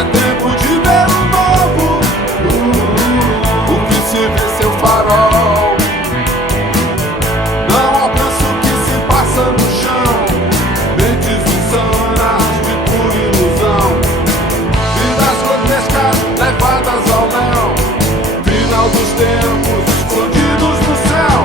É tempo de ver o novo, o que se vê seu farol. Não alcança o que se passa no chão, mentes insanas de pura ilusão, vidas grotescas levadas ao léu, final dos tempos explodidos no céu.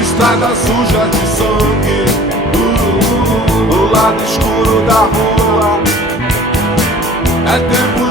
Estrada suja de sangue, do lado escuro da rua. É tempo